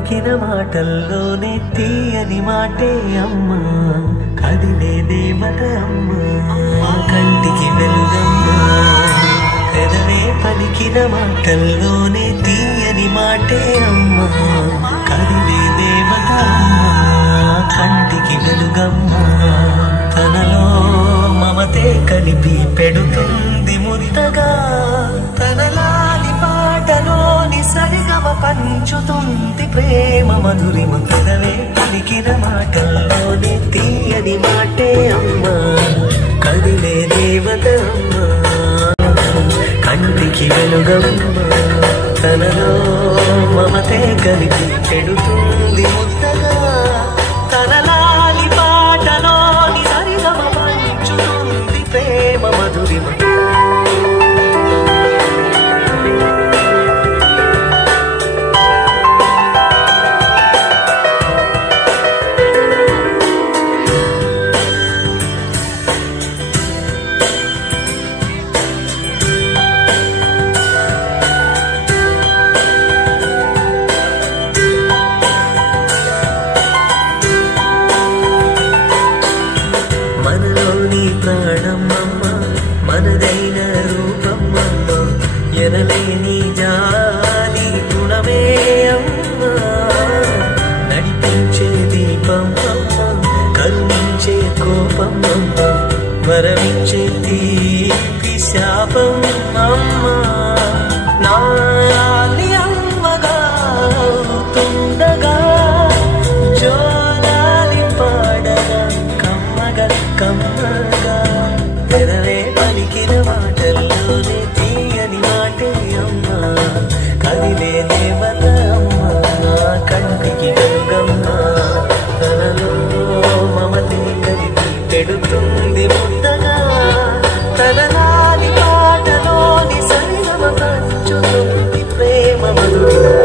పలికిన మాటల్లోనే తీయని మాటే అమ్మా కదిలే దేవత అమ్మా కంటికి వెలుగమ్మా పెదవే పలికిన మాటల్లోనే తీయని మాటే అమ్మా కదిలే దేవత అమ్మా కంటికి వెలుగమ్మా తనలో మమతే కలిపి పెడుతుంది మురితగా తనలాలి పాటలోని సరిగమ పంచుతుంది ప్రేమ మధురిమ పెదవే పలికిన మాటల్లోనే తీయని మాటే అమ్మా కదిలే దేవత అమ్మా కంటికి వెలుగమ్మా తనలో మమతే కలిపి పెడుతుంది ముద్దగా తనలాలి పాటలోని సరిగమ పంచుతుంది ప్రేమ మధురిమ మనదైన రూపమ్మమ్మ ఎనలేని జాలి గుణమే అమ్మ నడిపించే దీపమ్మమ్మ కరుణించే కోపమ్మమ్మ వరమించే తీపి శాపమ్మమ్మ నాలి అమ్మగా తుండగా జోలాలి పాడగా కమ్మగా కమ్మగా పెదవే పలికిన మాటల్లోనే తీయని మాటే అమ్మా కదిలే దేవత అమ్మా కంటికి వెలుగమ్మా తనలో మమతే కలిపి పెడుతుంది ముద్దగా తనలాలి పాటలోని సరిగమ పంచుతుంది ప్రేమ మధురిమ